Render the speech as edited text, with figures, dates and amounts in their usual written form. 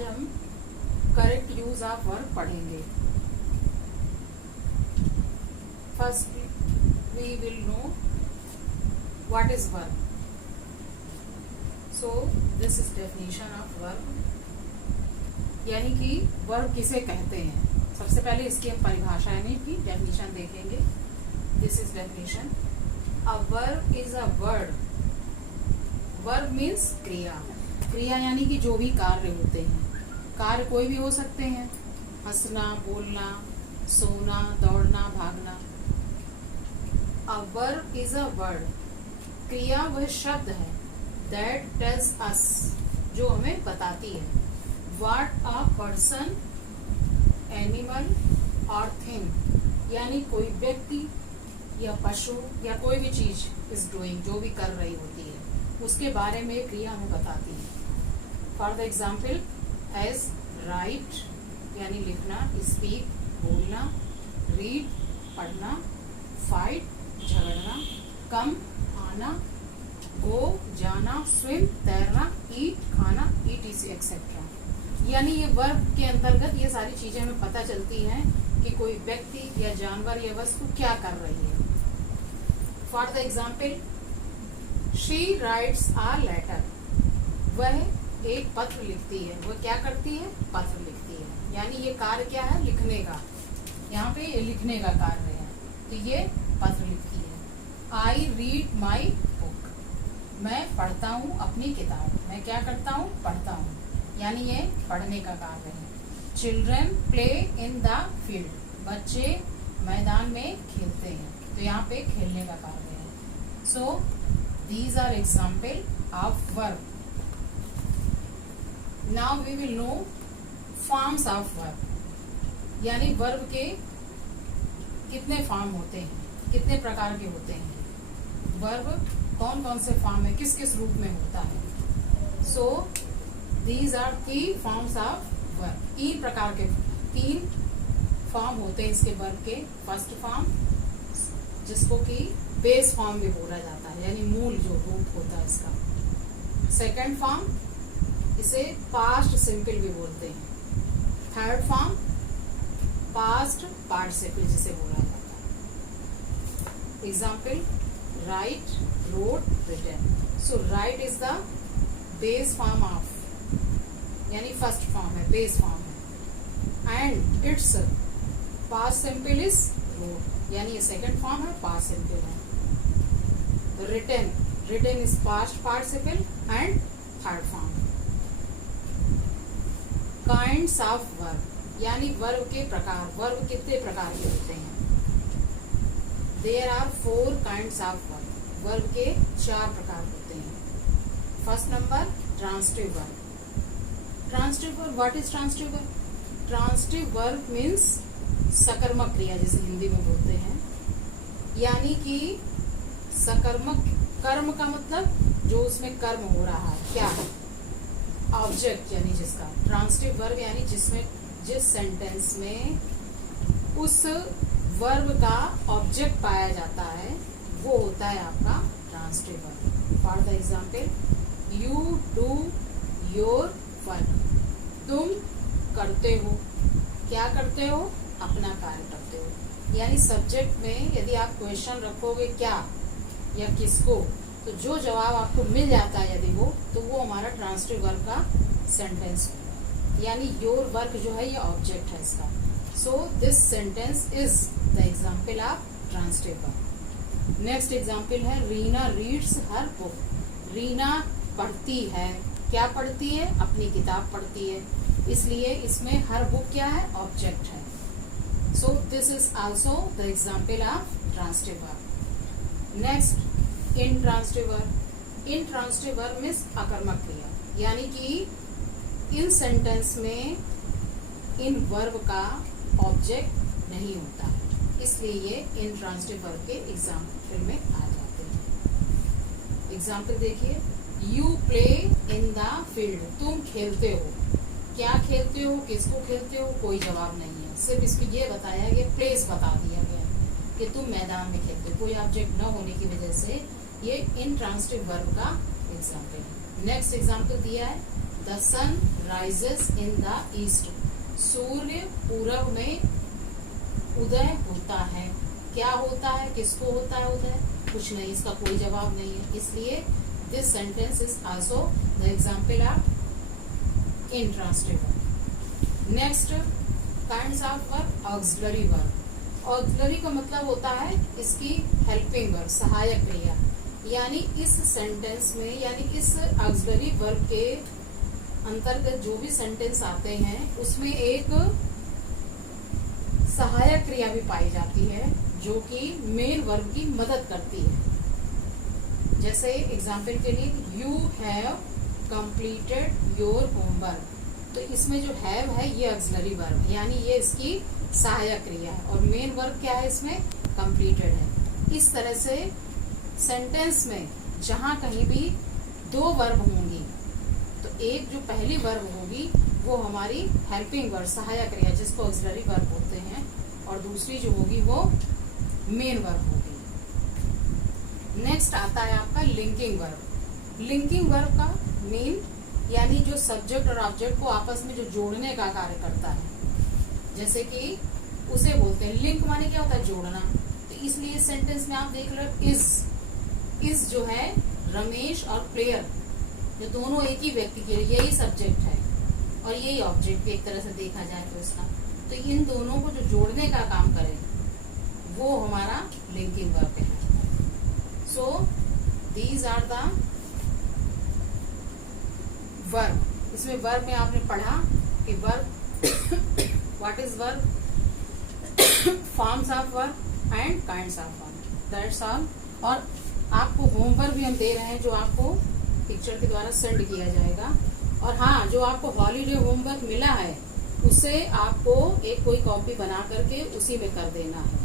आज हम correct use of verb पढ़ेंगे। First we will know what is verb. So this is definition of verb, यानी कि verb किसे कहते हैं। सबसे पहले इसकी हम परिभाषा यानी कि डेफिनेशन देखेंगे। This is definition, a verb is a word. Verb means क्रिया। क्रिया यानी कि जो भी कार्य होते हैं, कार्य कोई भी हो सकते हैं, हंसना, बोलना, सोना, दौड़ना, भागना। A verb is a word. क्रिया वह शब्द है दैट टेल्स अस, जो हमें बताती है, व्हाट अ पर्सन, एनिमल और थिंग, यानी कोई व्यक्ति या पशु या कोई भी चीज इज डूइंग, जो भी कर रही होती है, उसके बारे में क्रिया हमें बताती है। For the example as write यानी लिखना, स्पीक बोलना, रीड पढ़ना, फाइट झगड़ना, कम आना, गो जाना, स्विम तैरना, ईट खाना, ETC एक्सेट्रा। यानी ये वर्ब के अंतर्गत ये सारी चीजें हमें पता चलती हैं कि कोई व्यक्ति या जानवर या वस्तु क्या कर रही है। For the example she writes a letter, वह एक पत्र लिखती है। वह क्या करती है? पत्र लिखती है। यानी ये कार्य क्या है? लिखने का। यहाँ पे ये लिखने का कार्य है, तो ये पत्र लिखती है। आई रीड माई बुक, मैं पढ़ता हूँ अपनी किताब। मैं क्या करता हूँ? पढ़ता हूँ, यानी ये पढ़ने का कार्य है। Children play in the field, बच्चे मैदान में खेलते हैं, तो यहाँ पे खेलने का कार्य है। So these are example of verb. Now we will know forms of verb, यानी वर्ब के कितने फॉर्म होते हैं, कितने प्रकार के होते हैं, वर्ब कौन कौन से फॉर्म है, किस किस रूप में होता है। So these are 3 forms of verb. 3 प्रकार के 3 फॉर्म होते हैं इसके वर्ब के। फर्स्ट फॉर्म जिसको कि बेस फॉर्म भी बोला जाता है, यानी मूल जो रूप होता है इसका। सेकंड फॉर्म इसे पास्ट सिंपल भी बोलते हैं। थर्ड फॉर्म पास्ट पार्टिसिपल जिसे बोला जाता है। Example write, wrote, written. So write is the base form of, यानी फर्स्ट फॉर्म है, बेस फॉर्म है। And its past simple is wrote, यानी ये सेकंड फॉर्म है, पास्ट सिंपल है। Written, written is past participle and third form. Kinds of verb, यानी verb के प्रकार। वर्ब कितने प्रकार के होते हैं? There are 4 kinds of verb. Verb के 4 प्रकार होते हैं। First number transitive verb. Transitive verb, what is transitive verb? Transitive verb means सकर्मक क्रिया, जिसे हिंदी में बोलते हैं। यानी कि सकर्मक कर्म का मतलब जो उसमें कर्म हो रहा है, क्या है? ऑब्जेक्ट, यानी जिसका। ट्रांसिटिव वर्ब यानी जिसमें, जिस सेंटेंस में उस वर्ब का ऑब्जेक्ट पाया जाता है, वो होता है आपका transitive verb. For the example you do your work, तुम करते हो। क्या करते हो? अपना कार्य करते हो। यानी सब्जेक्ट में यदि आप क्वेश्चन रखोगे क्या या किसको, तो जो जवाब आपको मिल जाता है यदि वो, तो वो हमारा ट्रांसिटिव वर्ब का सेंटेंस होगा। यानी योर वर्क जो है ये ऑब्जेक्ट है इसका। So this sentence is the example of transitive verb. Next example है रीना रीड्स हर बुक। रीना पढ़ती है। क्या पढ़ती है? अपनी किताब पढ़ती है, इसलिए इसमें हर बुक क्या है? ऑब्जेक्ट है। So this is also the example of transitive verb. Next intransitive verb. Intransitive verb means अकर्मक क्रिया, यानी कि इन सेंटेंस में इन वर्ब का ऑब्जेक्ट नहीं होता है, इसलिए ये इंट्रांसिटिव वर्ब के एग्जाम्पल में आ जाते हैं। एग्जाम्पल देखिए, you play in the field, तुम खेलते हो। क्या खेलते हो? किसको खेलते हो? कोई जवाब नहीं है, सिर्फ इसको ये बताया गया, प्लेस बता दिया गया कि तुम मैदान में खेलते हो। कोई ऑब्जेक्ट न होने की वजह से ये इंट्रांसिटिव वर्ब का एग्जाम्पल। नेक्स्ट एग्जाम्पल दिया है, the sun rises in the east. सूर्य पूरब में उदय होता है। क्या होता है, किसको होता है उदय? कुछ नहीं, इसका कोई जवाब नहीं है, इसलिए this sentence is also the example of intransitive. Next kinds of verb, auxiliary verb. Auxiliary का मतलब होता है इसकी हेल्पिंग वर्ब, सहायक क्रिया। यानी इस सेंटेंस में, यानी इस ऑक्सिलरी वर्ब के अंतर्गत जो भी सेंटेंस आते हैं उसमें एक सहायक क्रिया भी पाई जाती है जो कि मेन वर्ब की मदद करती है। जैसे एग्जाम्पल के लिए, you have completed your homework. तो इसमें जो हैव है ये ऑक्सिलरी वर्ब है, यानी ये इसकी सहायक क्रिया है, और मेन वर्ब क्या है इसमें? कंप्लीटेड है। इस तरह से सेंटेंस में जहां कहीं भी दो वर्ब होंगी तो एक जो पहली वर्ब होगी वो हमारी हेल्पिंग वर्ब, सहायक क्रिया, जिसको ऑक्सिलरी वर्ब बोलते हैं, और दूसरी जो होगी वो मेन वर्ब होगी। नेक्स्ट आता है आपका लिंकिंग वर्ब। लिंकिंग वर्ब का मेन यानी जो सब्जेक्ट और ऑब्जेक्ट को आपस में जो जोड़ने का कार्य करता है, जैसे कि उसे बोलते हैं लिंक, माने क्या होता है? जोड़ना। तो इसलिए सेंटेंस में आप देख लो, इज जो है रमेश और प्लेयर, जो दोनों एक ही व्यक्ति के लिए, यही सब्जेक्ट है और यही ऑब्जेक्ट एक तरह से देखा जाए तो इसका, तो इन दोनों को जो जोड़ने का काम करे वो हमारा लिंकिंग वर्ब है। So these are the verb. इसमें वर्ब में आपने पढ़ा कि verb what is verb, forms of verb and kinds of verb, that's all. और आपको होमवर्क भी हम दे रहे हैं जो आपको पिक्चर के द्वारा सेंड किया जाएगा। और हाँ, जो आपको हॉलीडे होमवर्क मिला है उसे आपको एक कोई कॉपी बना करके उसी में कर देना है।